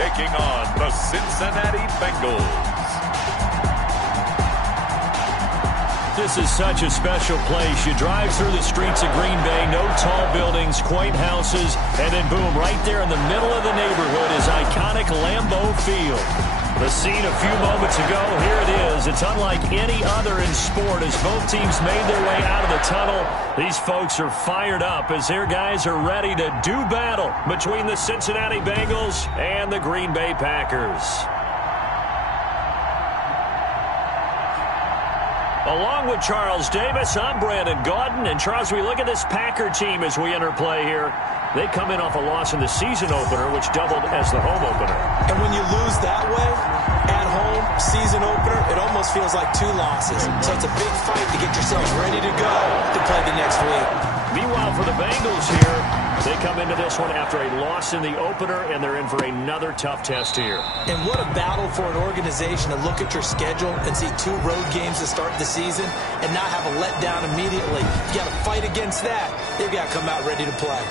taking on the Cincinnati Bengals. This is such a special place. You drive through the streets of Green Bay, no tall buildings, quaint houses, and then boom, right there in the middle of the neighborhood is iconic Lambeau Field. The scene a few moments ago, here it is. It's unlike any other in sport as both teams made their way out of the tunnel. These folks are fired up as their guys are ready to do battle between the Cincinnati Bengals and the Green Bay Packers. Along with Charles Davis, I'm Brandon Gaudin. And Charles, we look at this Packer team as we enter play here. They come in off a loss in the season opener, which doubled as the home opener. And when you lose that way, at home, season opener, it almost feels like 2 losses. So it's a big fight to get yourselves ready to go to play the next week. Meanwhile, for the Bengals here, they come into this one after a loss in the opener, and they're in for another tough test here. And what a battle for an organization to look at your schedule and see 2 road games to start the season and not have a letdown immediately. You got to fight against that. They've got to come out ready to play.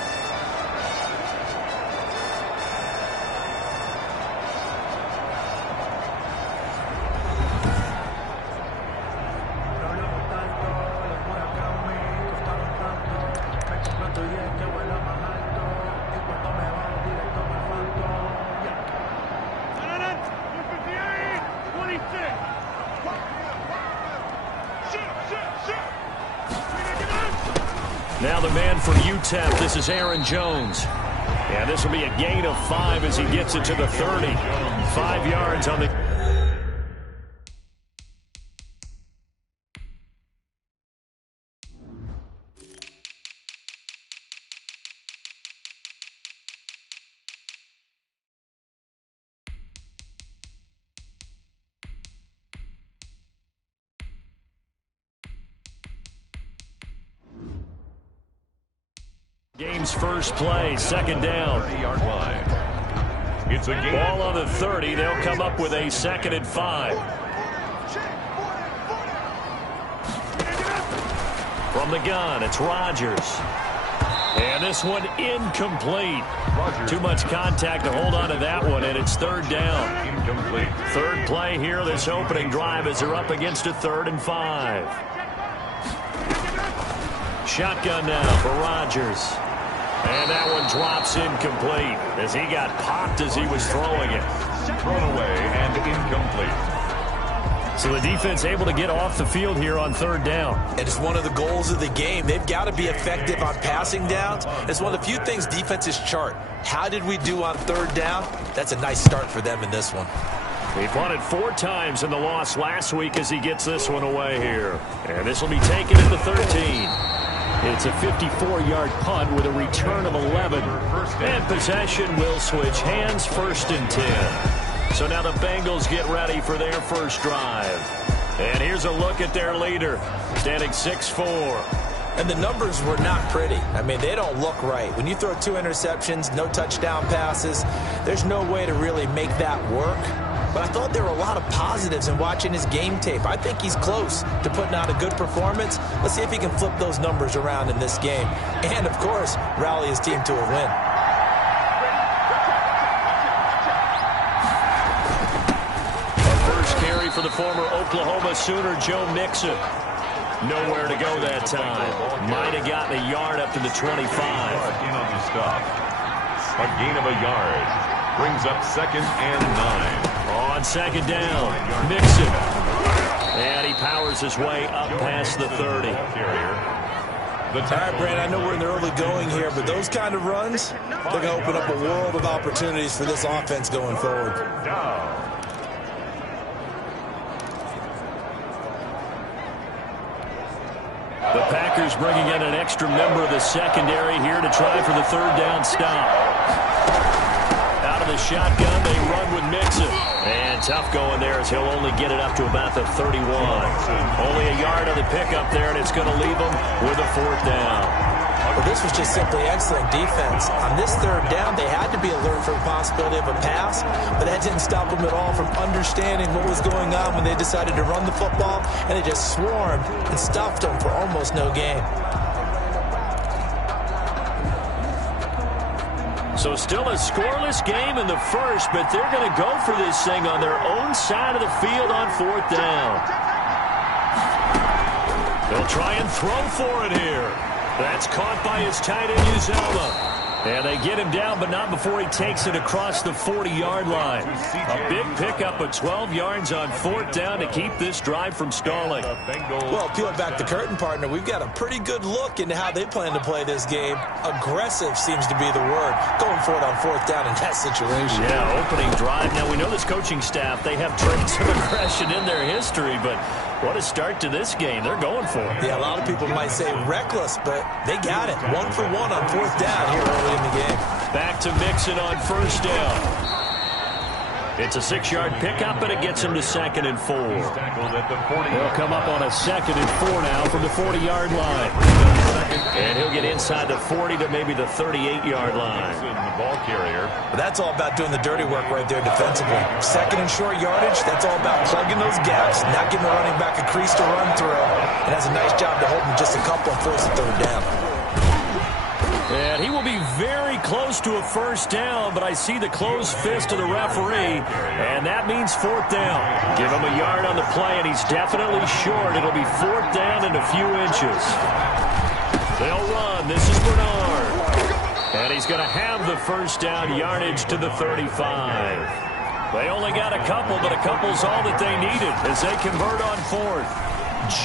Now the man from UTEP, this is Aaron Jones. And this will be a gain of 5 as he gets it to the 30. 5 yards on the... Game's first play, second down. 30-yard line. It's a game. Ball on the 30. They'll come up with a 2nd and 5. From the gun, it's Rodgers. And this one incomplete. Too much contact to hold on to that one, and it's 3rd down. Incomplete. 3rd play here, this opening drive as they're up against a 3rd and 5. Shotgun now for Rodgers. And that one drops incomplete as he got popped as he was throwing it. Thrown away and incomplete. So the defense able to get off the field here on 3rd down. And it's one of the goals of the game. They've got to be effective on passing downs. It's one of the few things defenses chart. How did we do on 3rd down? That's a nice start for them in this one. He punted 4 times in the loss last week as he gets this one away here. And this will be taken at the 13. It's a 54-yard punt with a return of 11. And possession will switch hands, 1st and 10. So now the Bengals get ready for their first drive. And here's a look at their leader, standing 6'4". And the numbers were not pretty. I mean, they don't look right. When you throw 2 interceptions, no touchdown passes, there's no way to really make that work. But I thought there were a lot of positives in watching his game tape. I think he's close to putting out a good performance. Let's see if he can flip those numbers around in this game. And, of course, rally his team to a win. A first carry for the former Oklahoma Sooner, Joe Mixon. Nowhere to go that time. Might have gotten a yard up to the 25. In on the stop. A gain of a yard. Brings up 2nd and 9. On 2nd down, Mixon. And he powers his way up past the 30. All right, Brandon, I know we're in the early going here, but those kind of runs, they're going to open up a world of opportunities for this offense going forward. The Packers bringing in an extra member of the secondary here to try for the 3rd down stop. Out of the shotgun, they run with Mixon. And tough going there as he'll only get it up to about the 31. Only a yard on the pickup there, and it's going to leave him with a 4th down. Well, this was just simply excellent defense. On this 3rd down, they had to be alert for the possibility of a pass, but that didn't stop them at all from understanding what was going on when they decided to run the football, and they just swarmed and stuffed them for almost no gain. So still a scoreless game in the first, but they're going to go for this thing on their own side of the field on 4th down. They'll try and throw for it here. That's caught by his tight end, Uzomah. And they get him down, but not before he takes it across the 40-yard line. A big pickup of 12 yards on 4th down to keep this drive from stalling. Well, peel back the curtain, partner. We've got a pretty good look into how they plan to play this game. Aggressive seems to be the word. Going for it on 4th down in that situation. Yeah, opening drive. Now, we know this coaching staff, they have traits of aggression in their history, but what a start to this game. They're going for it. Yeah, a lot of people might say reckless, but they got it. 1 for 1 on 4th down here early in the game. Back to Mixon on 1st down. It's a 6-yard pickup, and it gets him to 2nd and 4. They'll come up on a 2nd and 4 now from the 40-yard line. And he'll get inside the 40 to maybe the 38-yard line. That's all about doing the dirty work right there defensively. 2nd and short yardage, that's all about plugging those gaps, not giving the running back a crease to run through, and has a nice job to hold him just a couple on 1st and 3rd down. And he will be very close to a 1st down, but I see the closed fist of the referee, and that means 4th down. Give him a yard on the play, and he's definitely short. It'll be 4th down and a few inches. They'll run. This is Bernard. And he's going to have the 1st down yardage to the 35. They only got a couple, but a couple's all that they needed as they convert on 4th.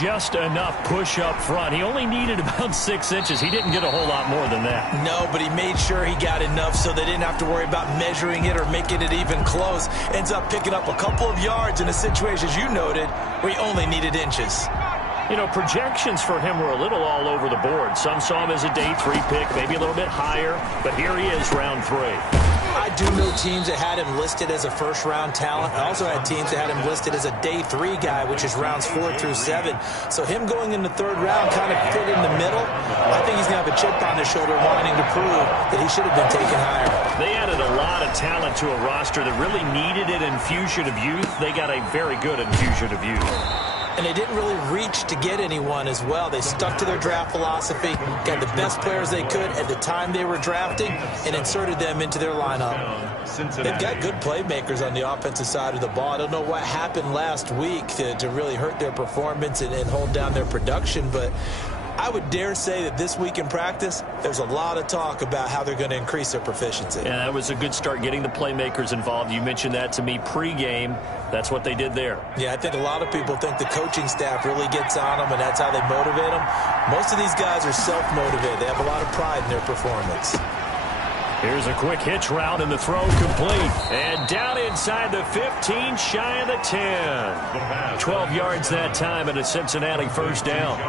Just enough push up front. He only needed about 6 inches. He didn't get a whole lot more than that. No, but he made sure he got enough so they didn't have to worry about measuring it or making it even close. Ends up picking up a couple of yards in a situation, as you noted, where he only needed inches. You know, projections for him were a little all over the board. Some saw him as a day 3 pick, maybe a little bit higher, but here he is, round 3. I do know teams that had him listed as a first-round talent. I also had teams that had him listed as a day 3 guy, which is rounds 4 through 7. So him going in the 3rd round kind of fit in the middle. I think he's going to have a chip on his shoulder wanting to prove that he should have been taken higher. They added a lot of talent to a roster that really needed an infusion of youth. They got a very good infusion of youth. And they didn't really reach to get anyone as well. They stuck to their draft philosophy, got the best players they could at the time they were drafting, and inserted them into their lineup. They've got good playmakers on the offensive side of the ball. I don't know what happened last week to really hurt their performance and hold down their production, but I would dare say that this week in practice, there's a lot of talk about how they're going to increase their proficiency. Yeah, that was a good start getting the playmakers involved. You mentioned that to me pregame. That's what they did there. Yeah, I think a lot of people think the coaching staff really gets on them, and that's how they motivate them. Most of these guys are self-motivated. They have a lot of pride in their performance. Here's a quick hitch route, and the throw complete. And down inside the 15, shy of the 10. 12 yards that time, and a Cincinnati 1st down.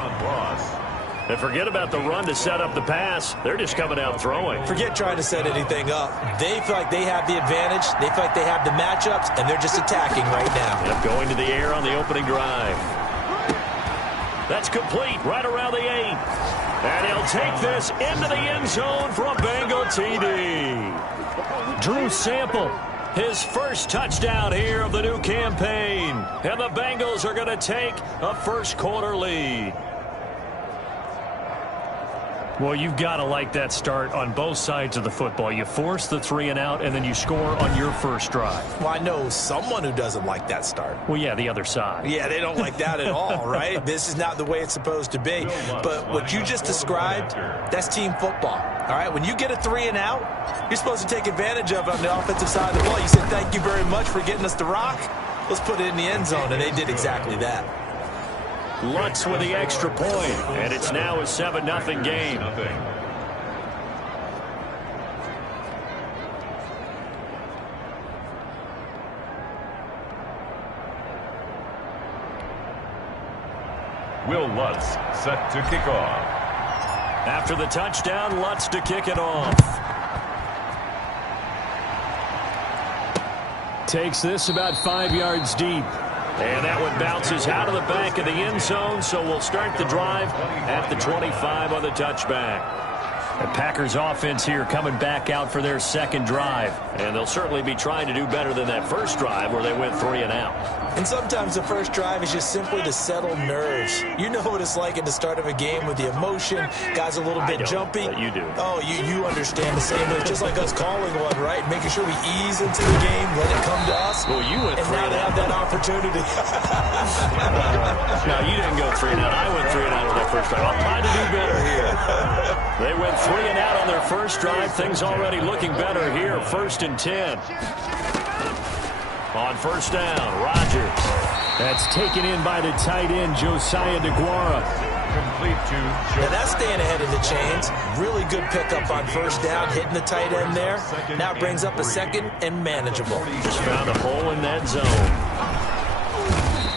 And forget about the run to set up the pass. They're just coming out throwing. Forget trying to set anything up. They feel like they have the advantage. They feel like they have the matchups, and they're just attacking right now. Yep, going to the air on the opening drive. That's complete right around the 8. And he'll take this into the end zone for a Bengal TD. Drew Sample, his first touchdown here of the new campaign. And the Bengals are going to take a first-quarter lead. Well, you've got to like that start on both sides of the football. You force the 3 and out, and then you score on your first drive. Well, I know someone who doesn't like that start. Well, yeah, the other side. Yeah, they don't like that at all, right? This is not the way it's supposed to be. But what you just described, that's team football. All right, when you get a 3 and out, you're supposed to take advantage of it on the offensive side of the ball. You said, thank you very much for getting us the rock. Let's put it in the end zone, and they did exactly that. Lutz with the extra point, and it's now a 7-0 game. Will Lutz set to kick off. After the touchdown, Lutz to kick it off. Takes this about 5 yards deep. And that one bounces out of the back of the end zone, so we'll start the drive at the 25 on the touchback. The Packers offense here coming back out for their second drive. And they'll certainly be trying to do better than that first drive where they went 3 and out. And sometimes the first drive is just simply to settle nerves. You know what it's like at the start of a game with the emotion. Guys a little bit jumpy. But you do. Oh, you understand the same. It's just like us calling one, right? Making sure we ease into the game, let it come to us. Well, you went and now they have that opportunity. No, you didn't go 3 and out. I went 3 and out on that first drive. I'll try to do better here. They went 3 and out on their first drive. Things already looking better here. 1st and 10. On first down, Rodgers. That's taken in by the tight end, Josiah DeGuara. Complete to Joe. Now that's staying ahead of the chains. Really good pickup on first down, hitting the tight end there. Now it brings up a 2nd and manageable. Just found a hole in that zone.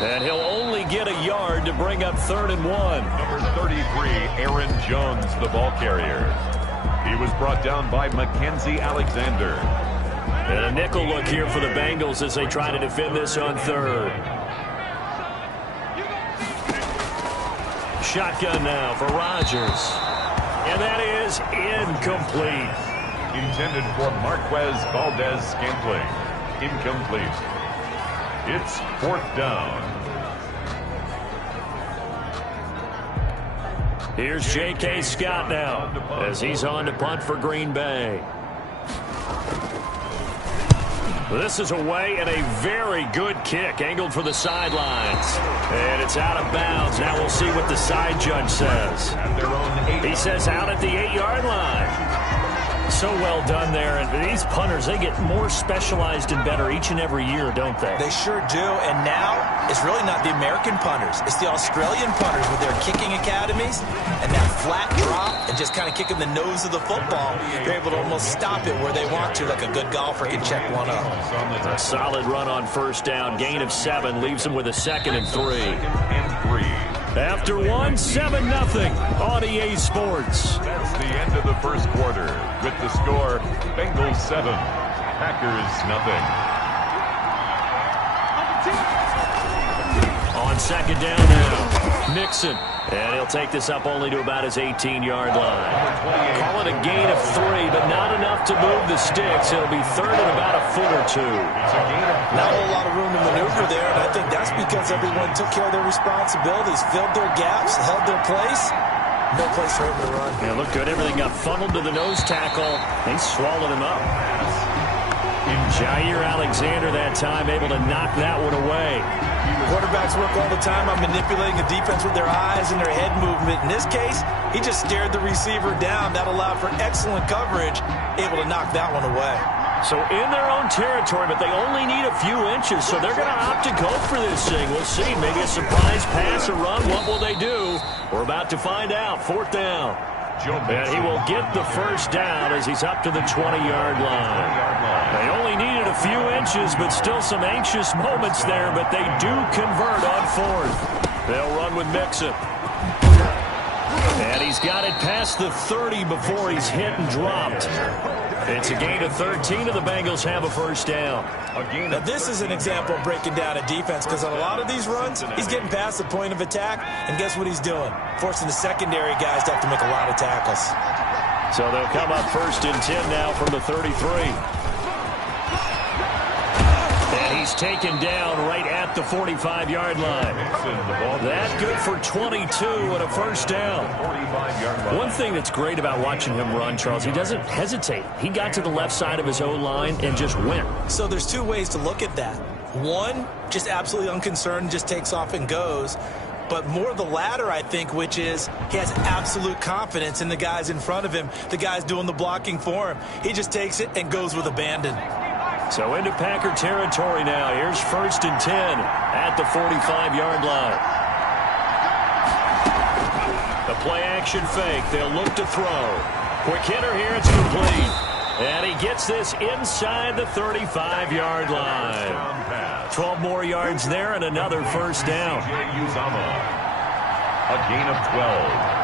And he'll only get a yard to bring up 3rd and 1. Number 33, Aaron Jones, the ball carrier. He was brought down by Mackenzie Alexander. And a nickel look here for the Bengals as they try to defend this on 3rd. Shotgun now for Rodgers. And that is incomplete. Intended for Marquez Valdez-Scantling. Incomplete. It's 4th down. Here's J.K. Scott now as he's on to punt for Green Bay. This is away and a very good kick angled for the sidelines. And it's out of bounds. Now we'll see what the side judge says. He says out at the 8-yard line. So well done there. And these punters, they get more specialized and better each and every year, don't they? They sure do. And now it's really not the American punters. It's the Australian punters with their kicking academies and that flat drop and just kind of kicking the nose of the football. They're able to almost stop it where they want to, like a good golfer can check one up. A solid run on first down. Gain of 7 leaves them with a 2nd and 3. After 1, 7-0 on EA Sports. That's the end of the first quarter. With the score, Bengals 7, Packers 0. On 2nd down now, Mixon. And he'll take this up only to about his 18-yard line. Call it a gain of 3, but not enough to move the sticks. It'll be 3rd and about a foot or 2. Not a whole lot of room to maneuver there, and I think that's because everyone took care of their responsibilities, filled their gaps, held their place. No place for him to run. Yeah, looked good. Everything got funneled to the nose tackle. They swallowed him up. Jair Alexander that time able to knock that one away. Quarterbacks work all the time on manipulating the defense with their eyes and their head movement. In this case, he just stared the receiver down. That allowed for excellent coverage, able to knock that one away. So in their own territory, but they only need a few inches, so they're going to opt to go for this thing. We'll see. Maybe a surprise pass or run. What will they do? We're about to find out. 4th down. And he will get the first down as he's up to the 20-yard line. They only needed a few inches, but still some anxious moments there, but they do convert on 4th. They'll run with Mixon. And he's got it past the 30 before he's hit and dropped. It's a gain of 13, and the Bengals have a first down. Now, this is an example of breaking down a defense, because on a lot of these runs, he's getting past the point of attack, and guess what he's doing? Forcing the secondary guys to have to make a lot of tackles. So they'll come up 1st and 10 now from the 33. And he's taken down right at the 45-yard line. That good for 22 and a first down. One thing that's great about watching him run, Charles, he doesn't hesitate. He got to the left side of his O-line and just went. So there's 2 ways to look at that. One, just absolutely unconcerned, just takes off and goes. But more the latter, I think, which is he has absolute confidence in the guys in front of him, the guys doing the blocking for him. He just takes it and goes with abandon. So into Packer territory now. Here's 1st and 10 at the 45-yard line. The play-action fake. They'll look to throw. Quick hitter here. It's complete. And he gets this inside the 35-yard line. 12 more yards there and another first down. A gain of 12.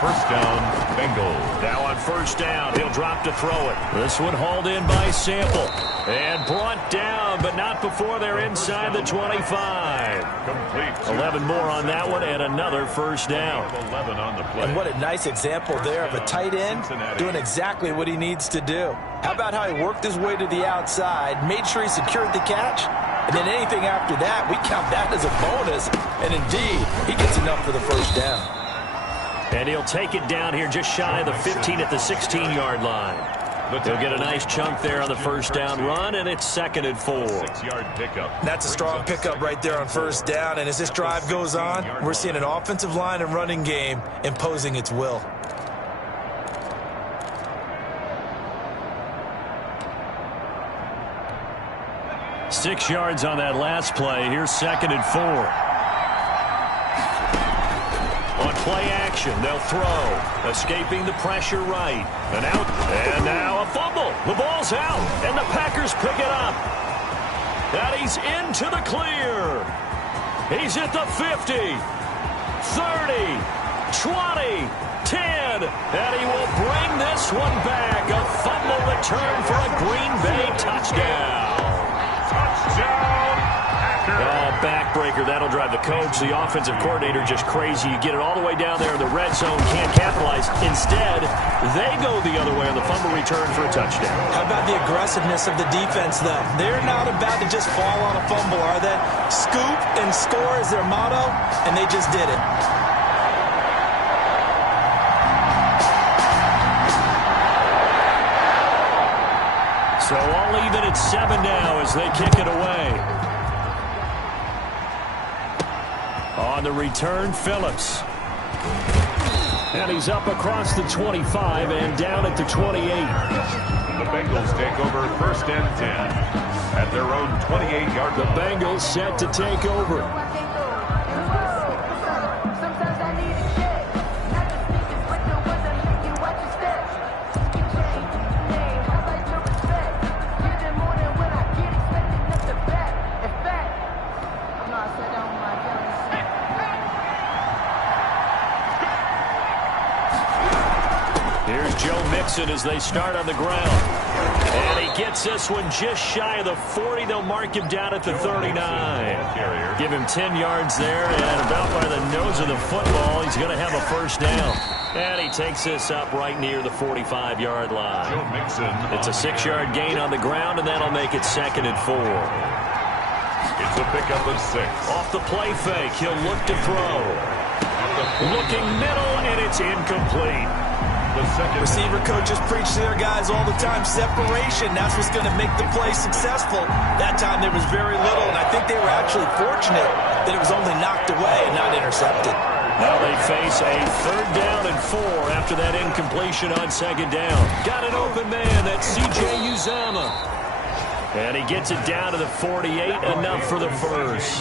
First down, Bengals. Now on first down, he'll drop to throw it. This one hauled in by Sample. And brought down, but not before they're inside the 25. Complete. 11 more on that one, and another first down. 11 on the play. And what a nice example there of a tight end doing exactly what he needs to do. How about how he worked his way to the outside, made sure he secured the catch, And then anything after that, we count that as a bonus. And indeed, he gets enough for the first down. And he'll take it down here just shy of the 15 at the 16-yard line. He'll get a nice chunk there on the first down run, and it's 2nd and 4. 6-yard pickup. That's a strong pickup right there on first down. And as this drive goes on, we're seeing an offensive line and running game imposing its will. Six yards on that last play. Here's 2nd and 4. On play action, they'll throw. Escaping the pressure right. And out. And now a fumble. The ball's out. And the Packers pick it up. And he's into the clear. He's at the 50. 30. 20. 10. And he will bring this one back. A fumble return for a Green Bay touchdown. Oh, backbreaker. That'll drive the coach, the offensive coordinator, just crazy. You get it all the way down there in the red zone, can't capitalize. Instead, they go the other way on the fumble return for a touchdown. How about the aggressiveness of the defense, though? They're not about to just fall on a fumble, are they? Scoop and score is their motto, and they just did it. So all even at 7 now as they kick it away. On the return, Phillips. And he's up across the 25 and down at the 28. The Bengals take over 1st and 10 at their own 28-yard line. The Bengals set to take over. As they start on the ground. And he gets this one just shy of the 40. They'll mark him down at the 39. Give him 10 yards there, and about by the nose of the football, he's going to have a first down. And he takes this up right near the 45-yard line. It's a 6-yard gain on the ground, and that'll make it 2nd and 4. It's a pickup of 6. Off the play fake, he'll look to throw. Looking middle, and it's incomplete. Receiver coaches preach to their guys all the time. Separation, that's what's going to make the play successful. That time there was very little, and I think they were actually fortunate that it was only knocked away and not intercepted. Now they face a 3rd down and 4 after that incompletion on 2nd down. Got an open man, that's C.J. Uzomah. And he gets it down to the 48, enough for the first.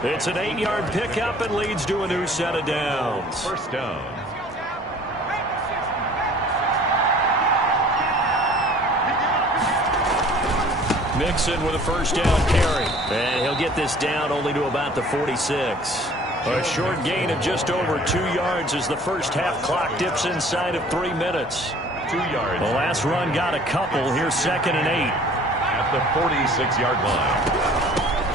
It's an 8-yard pickup and leads to a new set of downs. First down. Mixon with a first down carry. And he'll get this down only to about the 46. A short gain of just over 2 yards as the first half clock dips inside of 3 minutes. 2 yards. The last run got a couple. Here's 2nd and 8. At the 46-yard line.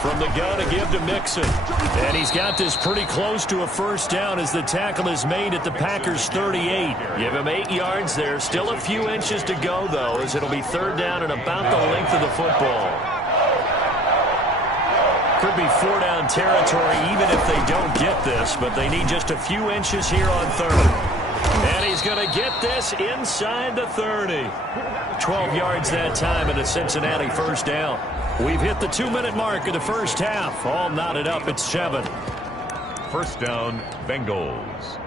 From the gun to give to Mixon. And he's got this pretty close to a first down as the tackle is made at the Packers' 38. Give him 8 yards there. Still a few inches to go, though, as it'll be 3rd down and about the length of the football. Could be 4-down territory even if they don't get this, but they need just a few inches here on 3rd. And he's going to get this inside the 30. 12 yards that time and a Cincinnati first down. We've hit the 2-minute mark of the first half. All knotted up at 7. First down, Bengals.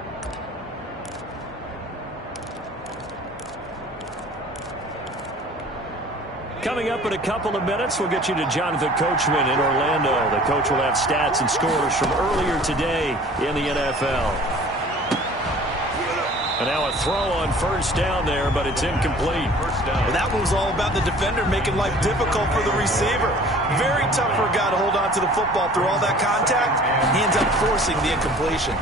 Coming up in a couple of minutes, we'll get you to Jonathan Coachman in Orlando. The coach will have stats and scores from earlier today in the NFL. And now a throw on first down there, but it's incomplete. First down. Well, that one was all about the defender making life difficult for the receiver. Very tough for a guy to hold on to the football through all that contact. He ends up forcing the incompletion.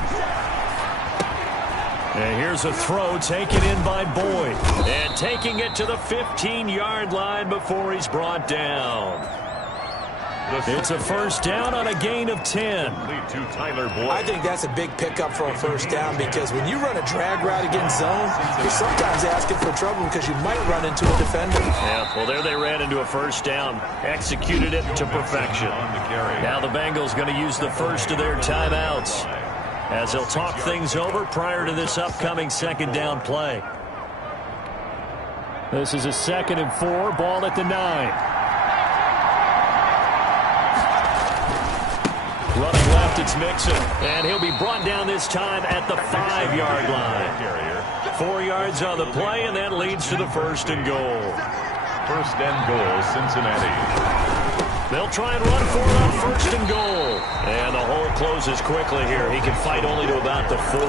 And here's a throw taken in by Boyd. And taking it to the 15-yard line before he's brought down. It's a first down on a gain of 10. I think that's a big pickup for a first down because when you run a drag route against zone, you're sometimes asking for trouble because you might run into a defender. Yeah, well, there they ran into a first down. Executed it to perfection. Now the Bengals going to use the first of their timeouts as they'll talk things over prior to this upcoming second down play. This is a 2nd and 4, ball at the 9. Running left, it's Mixon. And he'll be brought down this time at the 5-yard line. 4 yards on the play, and that leads to the 1st and goal. 1st and goal, Cincinnati. They'll try and run for it on 1st and goal. And the hole closes quickly here. He can fight only to about the 4.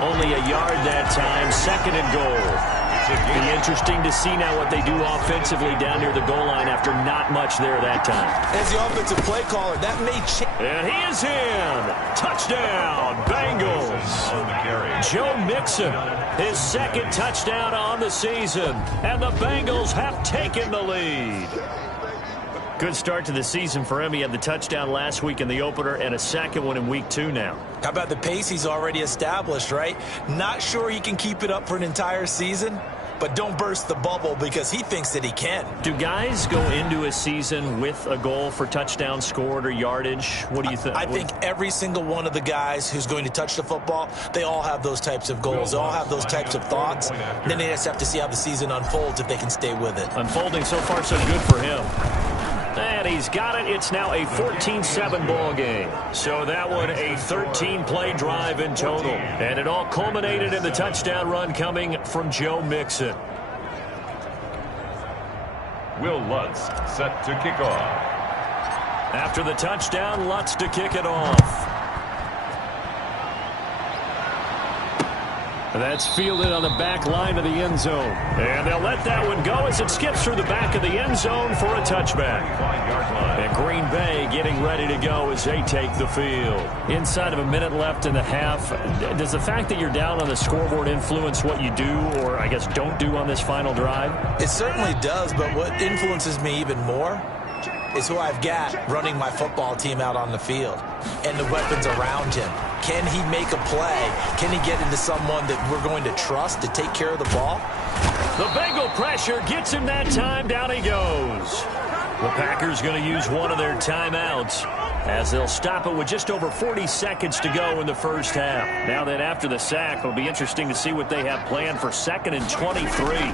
Only a yard that time, 2nd and goal. It'll be interesting to see now what they do offensively down near the goal line after not much there that time. As the offensive play caller, that may change. And he is in. Touchdown, Bengals. Joe Mixon, his 2nd touchdown on the season. And the Bengals have taken the lead. Good start to the season for him. He had the touchdown last week in the opener and a 2nd one in week 2 now. How about the pace he's already established, right? Not sure he can keep it up for an entire season, but don't burst the bubble because he thinks that he can. Do guys go into a season with a goal for touchdown scored or yardage? What do you think? I think every single one of the guys who's going to touch the football, they all have those types of goals. They all have those types of thoughts. Then they just have to see how the season unfolds if they can stay with it. Unfolding so far so good for him. And he's got it. It's now a 14-7 ball game. So that one a 13-play drive in total. And it all culminated in the touchdown run coming from Joe Mixon. Will Lutz set to kick off. After the touchdown, Lutz to kick it off. That's fielded on the back line of the end zone. And they'll let that one go as it skips through the back of the end zone for a touchback. And Green Bay getting ready to go as they take the field. Inside of a minute left in the half, does the fact that you're down on the scoreboard influence what you do or, I guess, don't do on this final drive? It certainly does, but what influences me even more is who I've got running my football team out on the field and the weapons around him. Can he make a play? Can he get into someone that we're going to trust to take care of the ball? The Bengal pressure gets him that time. Down he goes. The Packers going to use one of their timeouts as they'll stop it with just over 40 seconds to go in the first half. Now then, after the sack, it'll be interesting to see what they have planned for 2nd and 23.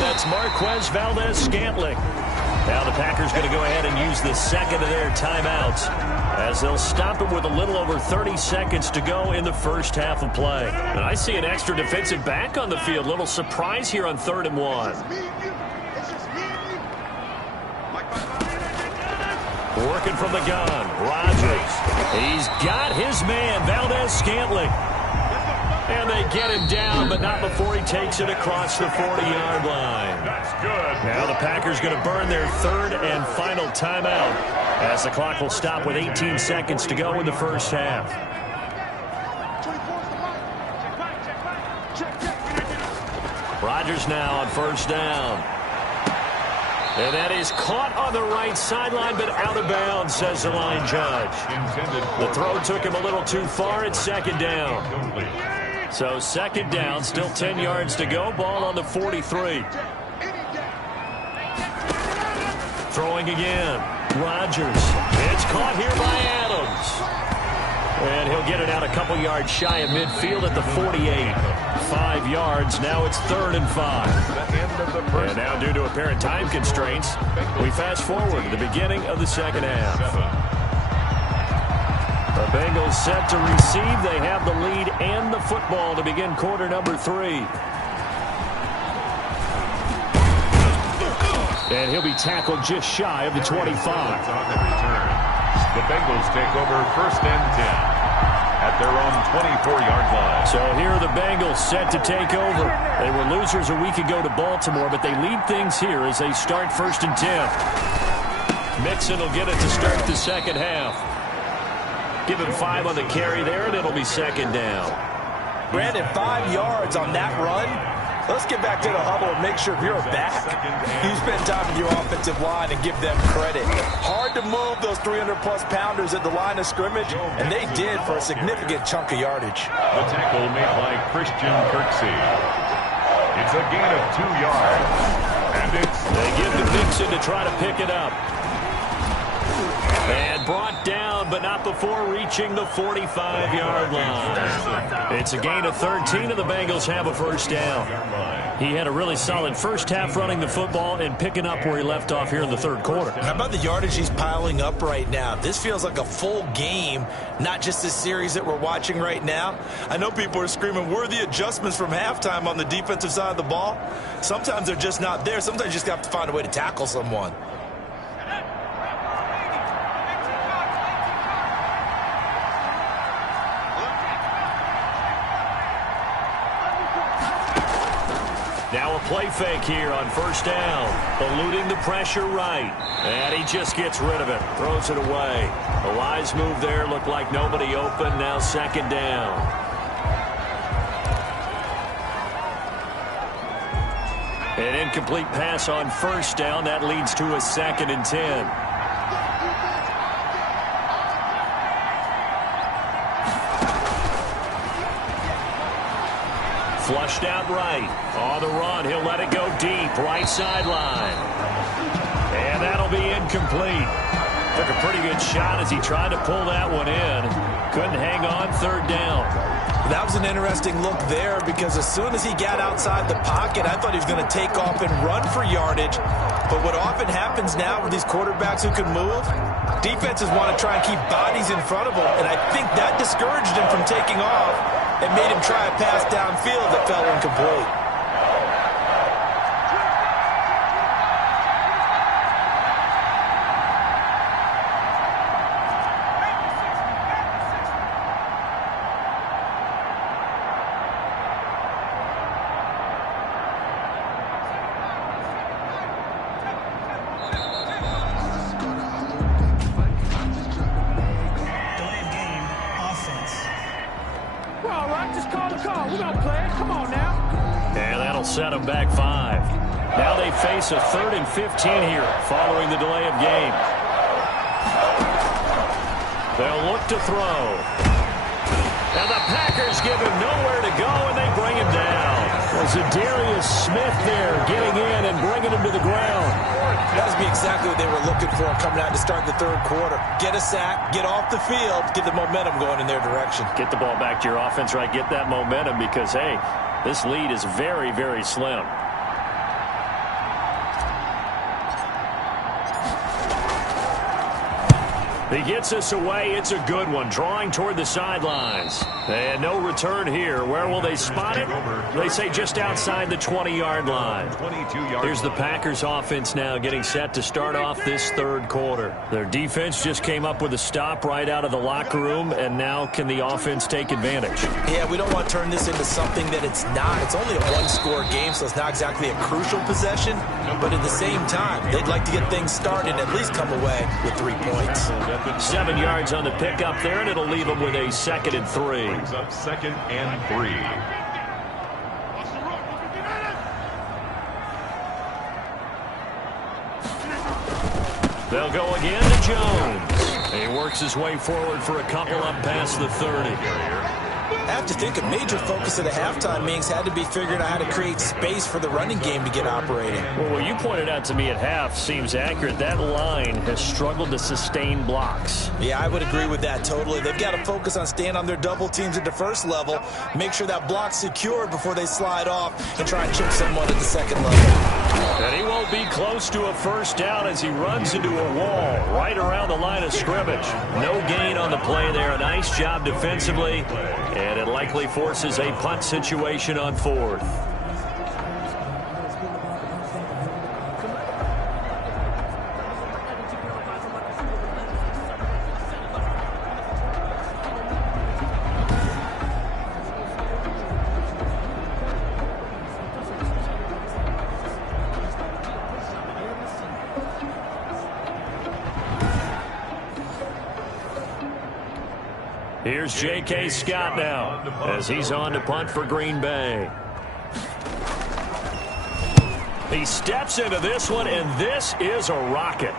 That's Marquez Valdez-Scantling. Now the Packers going to go ahead and use the 2nd of their timeouts as they'll stop it with a little over 30 seconds to go in the first half of play. And I see an extra defensive back on the field. Little surprise here on 3rd and 1. Working from the gun, Rodgers. He's got his man, Valdez-Scantling. And they get him down, but not before he takes it across the 40-yard line. That's good. Now the Packers going to burn their 3rd and final timeout as the clock will stop with 18 seconds to go in the first half. Rodgers now on 1st down. And that is caught on the right sideline, but out of bounds, says the line judge. The throw took him a little too far. It's 2nd down. So 2nd down, still 10 yards to go. Ball on the 43. Throwing again. Rodgers. It's caught here by Adams. And he'll get it out a couple yards shy of midfield at the 48. 5 yards. Now it's 3rd and 5. And now due to apparent time constraints, we fast forward to the beginning of the second half. The Bengals set to receive. They have the lead and the football to begin quarter number 3. And he'll be tackled just shy of the 25. The Bengals take over 1st and 10 at their own 24-yard line. So here are the Bengals set to take over. They were losers a week ago to Baltimore, but they lead things here as they start 1st and 10. Mixon will get it to start the second half. Give him 5 on the carry there, and it'll be 2nd down. Brandon, 5 yards on that run. Let's get back to the huddle and make sure you're back. You spend time with your offensive line and give them credit. Hard to move those 300-plus pounders at the line of scrimmage, and they did for a significant chunk of yardage. The tackle made by Christian Kirksey. It's a gain of 2 yards. And they give to Mixon to try to pick it up. And brought down, but not before reaching the 45-yard line. It's a gain of 13, and the Bengals have a first down. He had a really solid first half running the football and picking up where he left off here in the third quarter. How about the yardage he's piling up right now? This feels like a full game, not just the series that we're watching right now. I know people are screaming, where are the adjustments from halftime on the defensive side of the ball? Sometimes they're just not there. Sometimes you just have to find a way to tackle someone. Now a play fake here on first down. Eluding the pressure right. And he just gets rid of it. Throws it away. A wise move there. Looked like nobody open. Now second down. An incomplete pass on first down. That leads to a 2nd and 10. Flushed out right. On the run, he'll let it go deep. Right sideline. And that'll be incomplete. Took a pretty good shot as he tried to pull that one in. Couldn't hang on, third down. That was an interesting look there because as soon as he got outside the pocket, I thought he was going to take off and run for yardage. But what often happens now with these quarterbacks who can move, defenses want to try and keep bodies in front of them. And I think that discouraged him from taking off and made him try a pass downfield that fell incomplete. Set them back 5. Now they face a 3rd and 15 here following the delay of game. They'll look to throw. And the Packers give him nowhere to go, and they bring him down. Was Darius Smith there getting in and bringing him to the ground. That would be exactly what they were looking for coming out to start the third quarter. Get a sack, get off the field, get the momentum going in their direction. Get the ball back to your offense, right? Get that momentum because, hey, this lead is very, very slim. He gets us away. It's a good one. Drawing toward the sidelines. And no return here. Where will they spot it? They say just outside the 20-yard line. Here's the Packers offense now getting set to start off this third quarter. Their defense just came up with a stop right out of the locker room, and now can the offense take advantage? Yeah, we don't want to turn this into something that it's not. It's only a one-score game, so it's not exactly a crucial possession. But at the same time, they'd like to get things started and at least come away with 3 points. 7 yards on the pickup there, and it'll leave them with a 2nd and 3. Brings up 2nd and 3. They'll go again to Jones. He works his way forward for a couple up past the 30. I have to think a major focus of the halftime meetings had to be figuring out how to create space for the running game to get operating. Well, what you pointed out to me at half seems accurate. That line has struggled to sustain blocks. Yeah, I would agree with that totally. They've got to focus on staying on their double teams at the first level, make sure that block's secured before they slide off and try and chip someone at the second level. And he won't be close to a first down as he runs into a wall right around the line of scrimmage. No gain on the play there. A nice job defensively, and it likely forces a punt situation on 4th. Here's J.K. Scott now as he's on to punt for Green Bay. He steps into this one, and this is a rocket.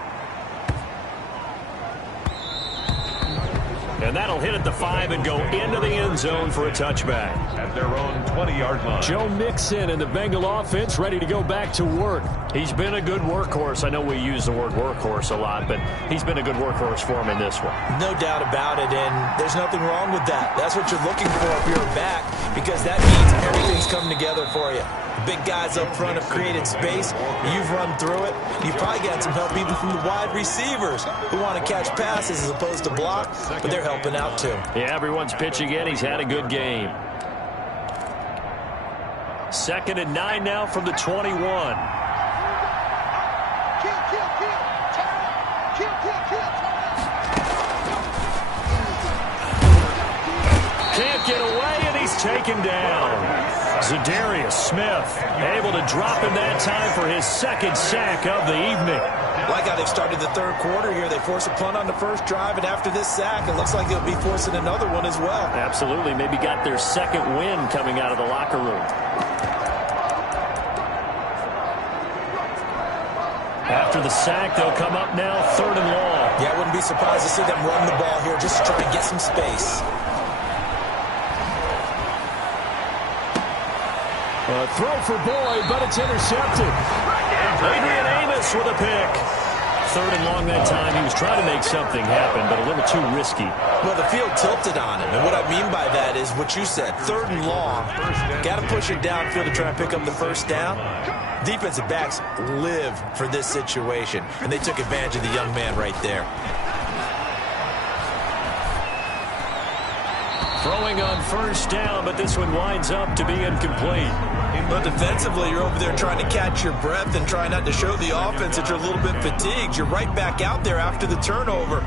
And that'll hit at the 5 and go into the end zone for a touchback. At their own 20-yard line. Joe Mixon and the Bengal offense ready to go back to work. He's been a good workhorse. I know we use the word workhorse a lot, but he's been a good workhorse for him in this one. No doubt about it, and there's nothing wrong with that. That's what you're looking for if you're a back, because that means everything's coming together for you. Big guys up front have created space. You've run through it. You've probably got some help even from the wide receivers who want to catch passes as opposed to block, but they're helping out too. Yeah, everyone's pitching in. He's had a good game. 2nd and 9 now from the 21. Can't get away, and he's taken down. Zadarius Smith able to drop him that time for his 2nd sack of the evening. Like how they've started the 3rd quarter here. They force a punt on the 1st drive, and after this sack, it looks like they'll be forcing another one as well. Absolutely. Maybe got their 2nd win coming out of the locker room. After the sack, they'll come up now 3rd and long. Yeah, I wouldn't be surprised to see them run the ball here just to try and get some space. A throw for Boyd, but it's intercepted. Adrian Amos with a pick. 3rd and long that time. He was trying to make something happen, but a little too risky. Well, the field tilted on him, and what I mean by that is what you said. 3rd and long. Got to push it downfield to try and pick up the 1st down. Defensive backs live for this situation, and they took advantage of the young man right there. Throwing on 1st down, but this one winds up to be incomplete. But defensively, you're over there trying to catch your breath and try not to show the offense that you're a little bit fatigued. You're right back out there after the turnover.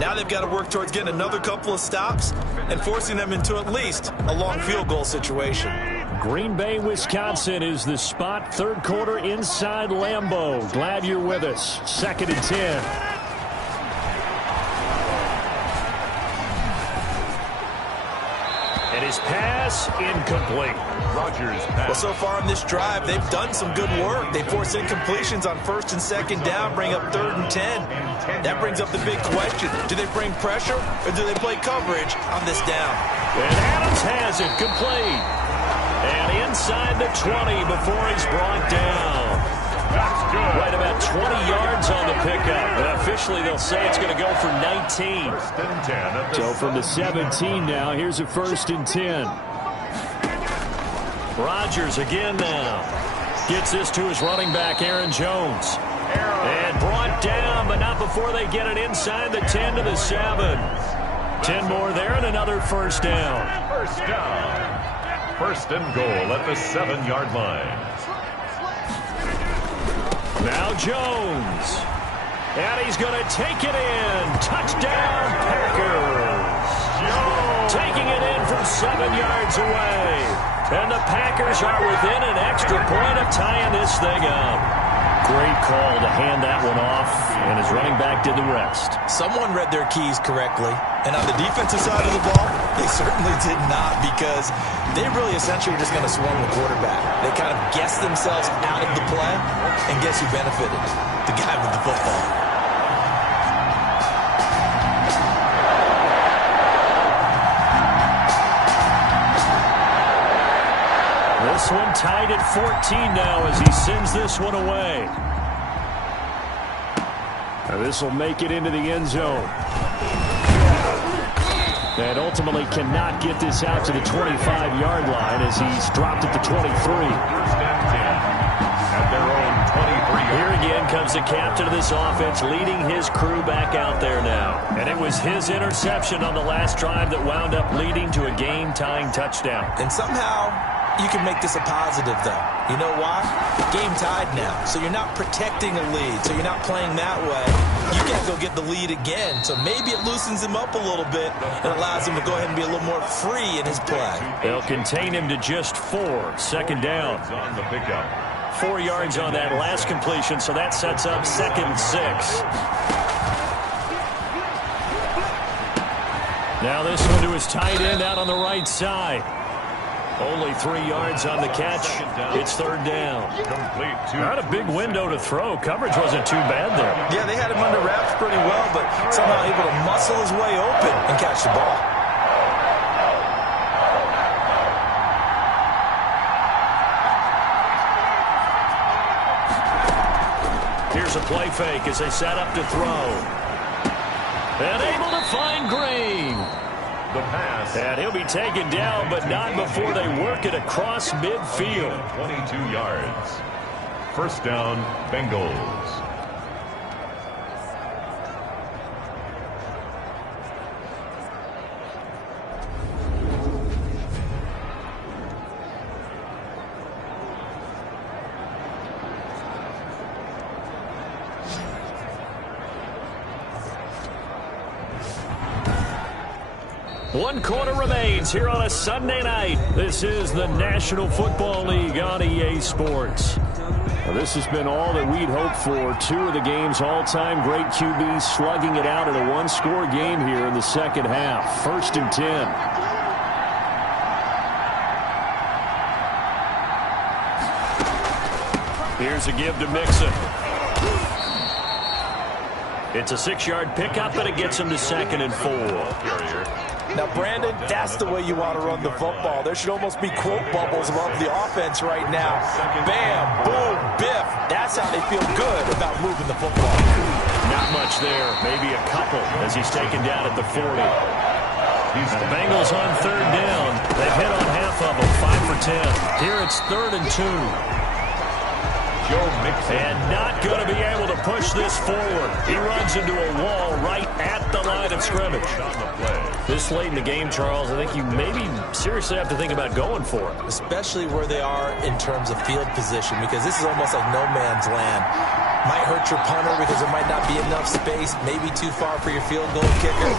Now they've got to work towards getting another couple of stops and forcing them into at least a long field goal situation. Green Bay, Wisconsin is the spot. 3rd quarter inside Lambeau. Glad you're with us. 2nd and 10. And his pass incomplete. Rodgers pass. Well, so far in this drive, they've done some good work. They force incompletions on 1st and 2nd down, bring up 3rd and 10. That brings up the big question. Do they bring pressure or do they play coverage on this down? And Adams has it complete. And inside the 20 before he's brought down. That's good. Right about 20 yards on the pickup. And officially they'll say it's going to go for 19. 1st and 10 at the So from the 17 now, here's a 1st and 10. Rodgers again now. Gets this to his running back, Aaron Jones. And brought down, but not before they get it inside the 10 to the 7. 10 more there and another 1st down. 1st down. 1st and goal at the 7-yard line. Now Jones. And he's going to take it in. Touchdown, Packers. Taking it in from 7 yards away. And the Packers are within an extra point of tying this thing up. Great call to hand that one off, and his running back did the rest. Someone read their keys correctly, and on the defensive side of the ball, they certainly did not, because they really essentially are just going to swarm the quarterback. They kind of guessed themselves out of the play, and guess who benefited? The guy with the football. This one tied at 14 now as he sends this one away. Now this will make it into the end zone. And ultimately cannot get this out to the 25-yard line as he's dropped at the 23. 1st and 10 at their own 23. Here again comes the captain of this offense leading his crew back out there now. And it was his interception on the last drive that wound up leading to a game-tying touchdown. And somehow you can make this a positive, though. You know why? Game tied now, so you're not protecting a lead, so you're not playing that way. You can't go get the lead again, so maybe it loosens him up a little bit and allows him to go ahead and be a little more free in his play. They'll contain him to just 4. 2nd down. On the pickup. 4 yards on that last completion, so that sets up 2nd and 6. Now this one to his tight end out on the right side. Only 3 yards on the catch. It's third down. Not a big window to throw. Coverage wasn't too bad there. Yeah, they had him under wraps pretty well, but somehow able to muscle his way open and catch the ball. Here's a play fake as they set up to throw. And able to find Green. The pass. And he'll be taken down, but not before they work it across midfield. 22 yards. First down, Bengals. One quarter remains here on a Sunday night. This is the National Football League on EA Sports. Well, this has been all that we'd hoped for. 2 of the game's all-time great QBs slugging it out in a one-score game here in the second half. First and 10. Here's a give to Mixon. It's a 6-yard pickup, but it gets him to second and 4. Now, Brandon, that's the way you want to run the football. There should almost be quote bubbles above the offense right now. Bam, boom, biff. That's how they feel good about moving the football. Not much there. Maybe a couple as he's taken down at the 40. The Bengals on third down. They've hit on half of them, 5 for 10. Here it's 3rd and 2. And not going to be able to push this forward. He runs into a wall right at the line of scrimmage. This late in the game, Charles, I think you maybe seriously have to think about going for it. Especially where they are in terms of field position, because this is almost like no man's land. Might hurt your punter because there might not be enough space, maybe too far for your field goal kicker.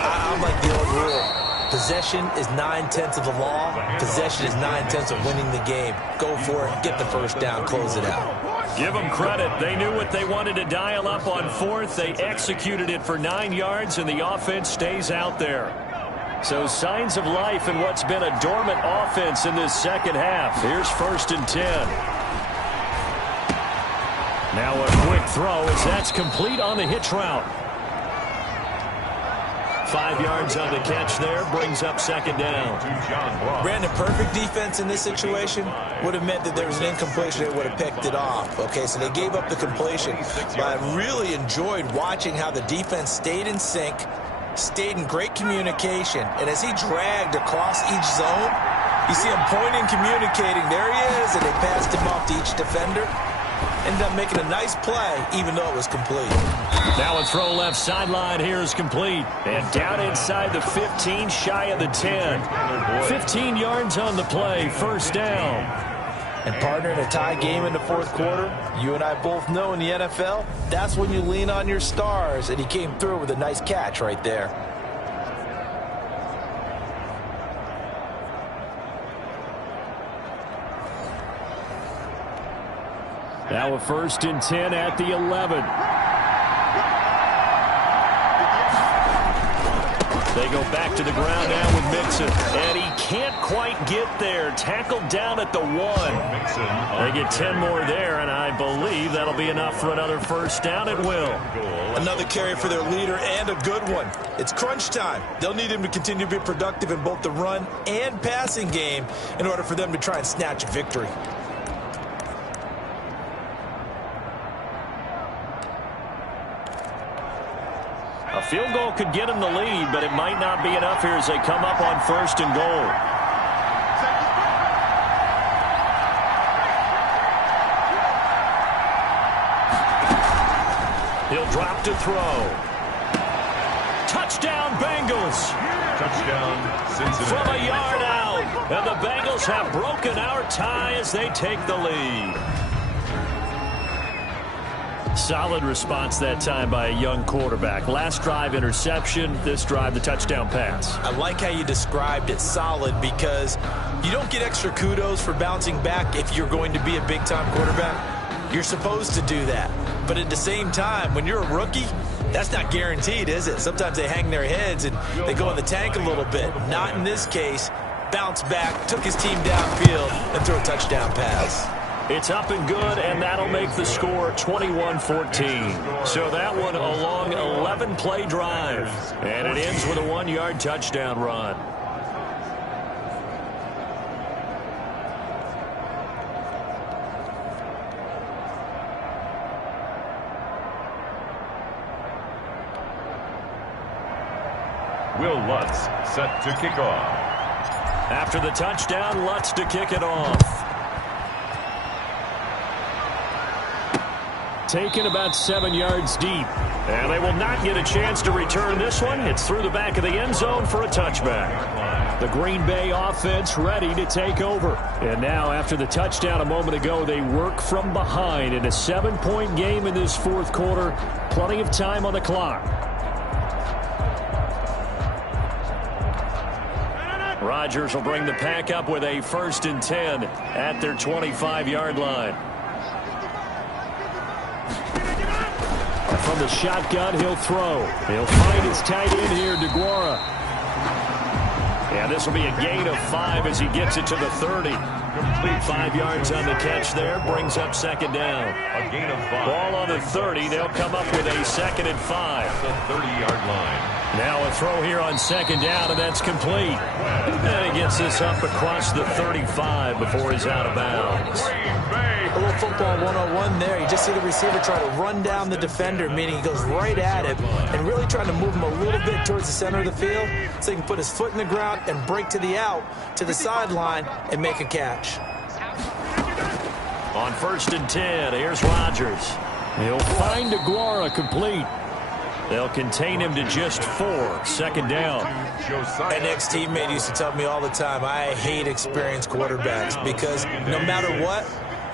I'm like the old rule. Possession is 9/10 of the law. Possession is 9/10 of winning the game. Go for it. Get the first down. Close it out. Give them credit. They knew what they wanted to dial up on 4th. They executed it for 9 yards, and the offense stays out there. So signs of life in what's been a dormant offense in this second half. Here's 1st and 10. Now a quick throw as that's complete on the hitch route. 5 yards on the catch there, brings up second down. Brandon, perfect defense in this situation would have meant that there was an incompletion. They would have picked it off. Okay, so they gave up the completion. But I really enjoyed watching how the defense stayed in sync, stayed in great communication. And as he dragged across each zone, you see him pointing, communicating. There he is, and they passed him off to each defender. Ended up making a nice play, even though it was complete. Now a throw left sideline here is complete. And down inside the 15, shy of the 10. 15 yards on the play, first down. And partner, in a tie game in the 4th quarter, you and I both know in the NFL, that's when you lean on your stars. And he came through with a nice catch right there. Now a 1st and 10 at the 11. They go back to the ground now with Mixon. And he can't quite get there. Tackled down at the 1. They get 10 more there, and I believe that'll be enough for another first down. It will. Another carry for their leader, and a good one. It's crunch time. They'll need him to continue to be productive in both the run and passing game in order for them to try and snatch a victory. A field goal could get him the lead, but it might not be enough here as they come up on 1st and goal. He'll drop to throw. Touchdown, Bengals. Touchdown, Cincinnati. From a yard out. And the Bengals have broken our tie as they take the lead. Solid response that time by a young quarterback. Last drive, interception. This drive, the touchdown pass. I like how you described it, solid, because you don't get extra kudos for bouncing back if you're going to be a big-time quarterback. You're supposed to do that. But at the same time, when you're a rookie, That's not guaranteed, is it? Sometimes they hang their heads and they go in the tank a little bit. Not in this case. Bounced back, took his team downfield, and threw a touchdown pass. It's up and good, and that'll make the score 21-14. So that one a long 11-play drive. And it ends with a 1-yard touchdown run. Will Lutz set to kick off. After the touchdown, Lutz to kick it off. Taken about 7 yards deep. And they will not get a chance to return this one. It's through the back of the end zone for a touchback. The Green Bay offense ready to take over. And now, after the touchdown a moment ago, they work from behind in a 7-point game in this fourth quarter. Plenty of time on the clock. Rodgers will bring the pack up with a 1st and 10 at their 25-yard line. From the shotgun, he'll throw. He'll find his tight end here, DeGuara. And this will be a gain of 5 as he gets it to the 30. Complete 5 yards on the catch there. Brings up 2nd down. A gain of 5. Ball on the 30. They'll come up with a 2nd and 5. The 30-yard line. Now a throw here on 2nd down, and that's complete. And he gets this up across the 35 before he's out of bounds. A little football 101 there. You just see the receiver try to run down the defender, meaning he goes right at him and really trying to move him a little bit towards the center of the field so he can put his foot in the ground and break to the out, to the sideline, and make a catch. On 1st and 10, here's Rodgers. He'll find DeGuara complete. They'll contain him to just 4. 2nd down. An ex-teammate used to tell me all the time, I hate experienced quarterbacks because no matter what,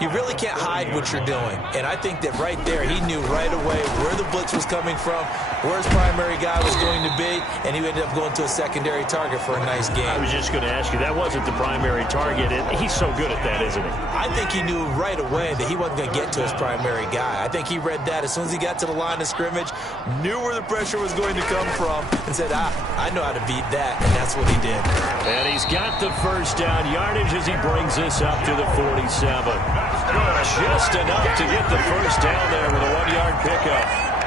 you really can't hide what you're doing. And I think that right there, he knew right away where the blitz was coming from, where his primary guy was going to be, and he ended up going to a secondary target for a nice game. I was just going to ask you, that wasn't the primary target. He's so good at that, isn't he? I think he knew right away that he wasn't going to get to his primary guy. I think he read that as soon as he got to the line of scrimmage, knew where the pressure was going to come from, and said, I know how to beat that, and that's what he did. And he's got the 1st down yardage as he brings this up to the 47. Just enough to get the 1st down there with a 1-yard pickup.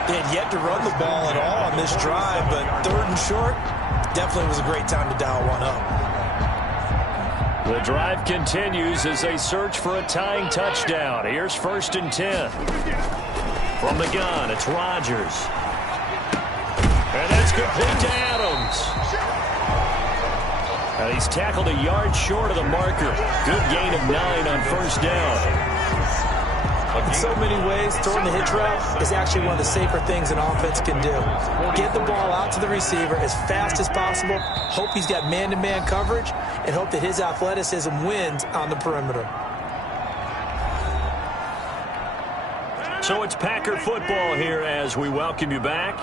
They had yet to run the ball at all on this drive, but 3rd and short definitely was a great time to dial one up. The drive continues as they search for a tying touchdown. Here's 1st and 10. From the gun, it's Rodgers. And that's complete to Adams. And he's tackled a yard short of the marker. Good gain of 9 on 1st down. In so many ways, throwing the hitch route is actually one of the safer things an offense can do. Get the ball out to the receiver as fast as possible, hope he's got man-to-man coverage, and hope that his athleticism wins on the perimeter. So it's Packer football here as we welcome you back.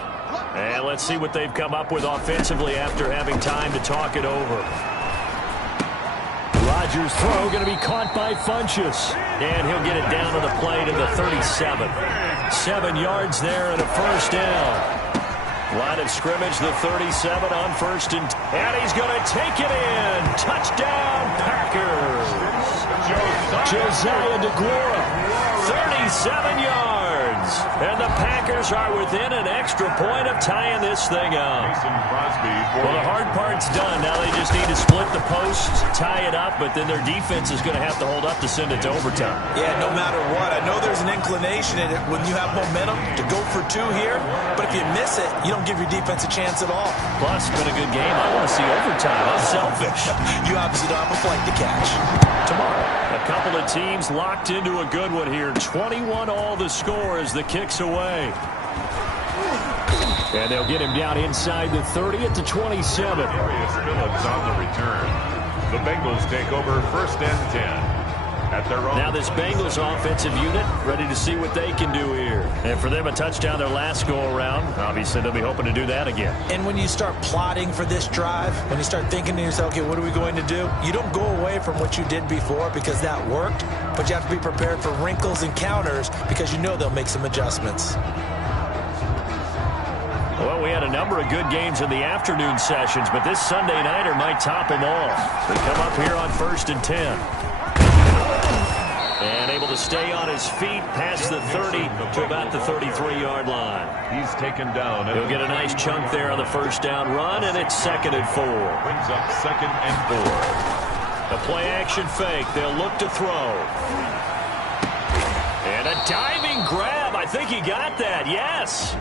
And let's see what they've come up with offensively after having time to talk it over. Rodgers' throw going to be caught by Funchess. And he'll get it down to the play to the 37. 7 yards there and a 1st down. Line of scrimmage, the 37 on 1st and he's going to take it in. Touchdown, Packers. Josiah DeGuara, 37 yards. And the Packers are within an extra point of tying this thing up. Well, the hard part's done. Now they just need to split the posts, tie it up, but then their defense is going to have to hold up to send it to overtime. Yeah, no matter what. I know there's an inclination in it when you have momentum to go for 2 here, but if you miss it, you don't give your defense a chance at all. Plus, it's been a good game. I want to see overtime. I'm selfish. You obviously don't have a flight to catch. Tomorrow, a couple of teams locked into a good one here. 21 all the score as the kick's away. And they'll get him down inside the 30 at the 27. Phillips on the return. The Bengals take over 1st and 10. At their own. Now this Bengals offensive unit ready to see what they can do here. And for them, a touchdown their last go-around. Obviously, they'll be hoping to do that again. And when you start plotting for this drive, when you start thinking to yourself, okay, what are we going to do? You don't go away from what you did before because that worked, but you have to be prepared for wrinkles and counters because you know they'll make some adjustments. Well, we had a number of good games in the afternoon sessions, but this Sunday nighter might top them all. They come up here on 1st and 10. And able to stay on his feet past the 30 to about the 33-yard line. He's taken down. He'll get a nice chunk there on the first down run, and it's 2nd and 4. Brings up 2nd and 4. A play-action fake. They'll look to throw. And a diving grab. I think he got that. Yes.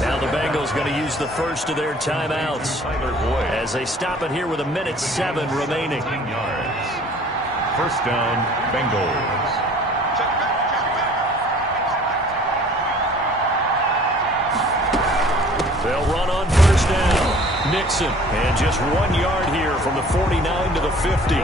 Now the Bengals going to use the first of their timeouts as they stop it here with 1:07 remaining. First down, Bengals. They'll run on first down. Mixon, and just 1 yard here from the 49 to the 50.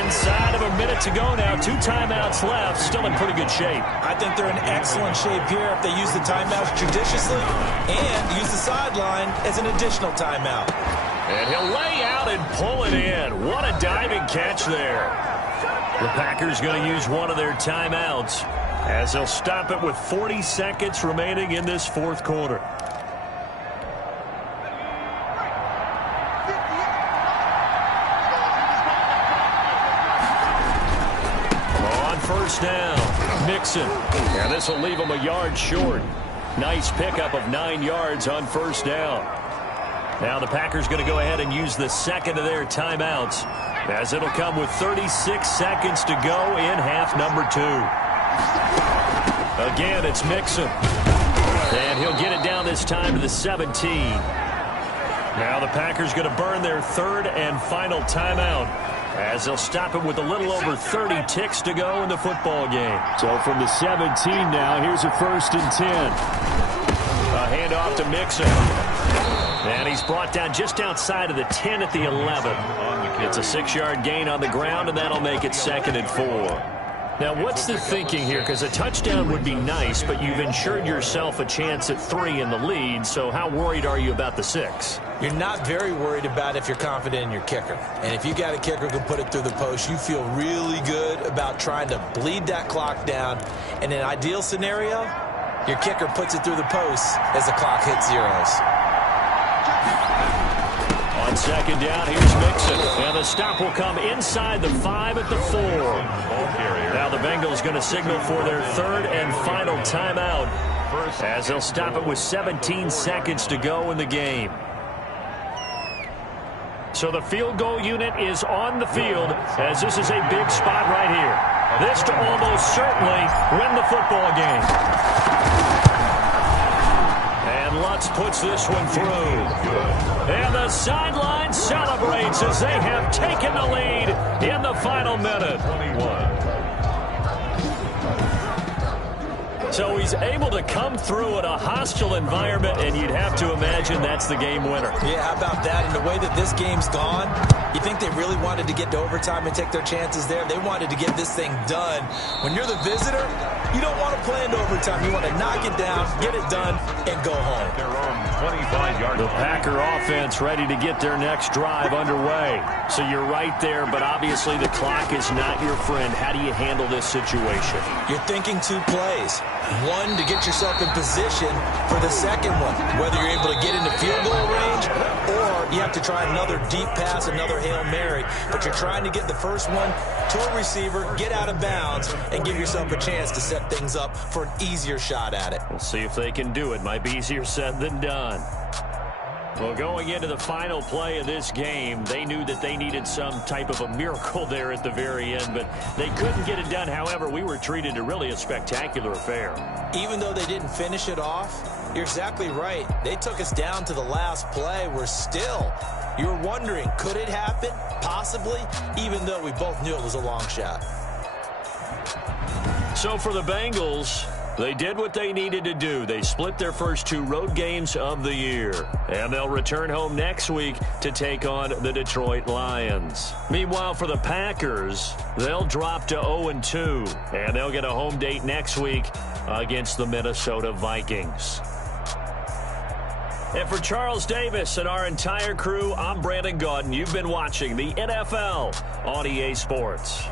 Inside of a minute to go now. 2 timeouts left. Still in pretty good shape. I think they're in excellent shape here if they use the timeouts judiciously and use the sideline as an additional timeout. And he'll lay out and pull it in. What a diving catch there. The Packers going to use one of their timeouts as they'll stop it with 40 seconds remaining in this 4th quarter. First down, Mixon. And this will leave him a yard short. Nice pickup of 9 yards on first down. Now the Packers going to go ahead and use the second of their timeouts as it'll come with 36 seconds to go in half number 2. Again, it's Mixon. And he'll get it down this time to the 17. Now the Packers going to burn their 3rd and final timeout as they'll stop it with a little over 30 ticks to go in the football game. So from the 17 now, here's a 1st and 10. A handoff to Mixon. And he's brought down just outside of the 10 at the 11. It's a 6-yard gain on the ground, and that'll make it 2nd and 4. Now, what's the thinking here? Because a touchdown would be nice, but you've ensured yourself a chance at 3 in the lead, so how worried are you about the 6? You're not very worried about if you're confident in your kicker. And if you got a kicker who can put it through the post, you feel really good about trying to bleed that clock down. In an ideal scenario, your kicker puts it through the post as the clock hits zeros. On second down, here's Mixon. And the stop will come inside the 5 at the 4. Now the Bengals going to signal for their 3rd and final timeout as they'll stop it with 17 seconds to go in the game. So the field goal unit is on the field as this is a big spot right here. This to almost certainly win the football game. And Lutz puts this one through. And the sideline celebrates as they have taken the lead in the final minute. So he's able to come through in a hostile environment, and you'd have to imagine that's the game winner. Yeah, how about that? And the way that this game's gone, you think they really wanted to get to overtime and take their chances there? They wanted to get this thing done. When you're the visitor, you don't want to play into overtime. You want to knock it down, get it done, and go home. Their own 25-yard. The Packer offense ready to get their next drive underway. So you're right there, but obviously the clock is not your friend. How do you handle this situation? You're thinking 2 plays. One, to get yourself in position for the second one, whether you're able to get into field goal range or you have to try another deep pass, another Hail Mary. But you're trying to get the first one to a receiver, get out of bounds, and give yourself a chance to set things up for an easier shot at it. We'll see if they can do it. Might be easier said than done. Well, going into the final play of this game, they knew that they needed some type of a miracle there at the very end, but they couldn't get it done. However, we were treated to really a spectacular affair. Even though they didn't finish it off, you're exactly right. They took us down to the last play. We're still, you're wondering, could it happen? Possibly, even though we both knew it was a long shot. So for the Bengals, they did what they needed to do. They split their first 2 road games of the year. And they'll return home next week to take on the Detroit Lions. Meanwhile, for the Packers, they'll drop to 0-2. And they'll get a home date next week against the Minnesota Vikings. And for Charles Davis and our entire crew, I'm Brandon Gaudin. You've been watching the NFL on EA Sports.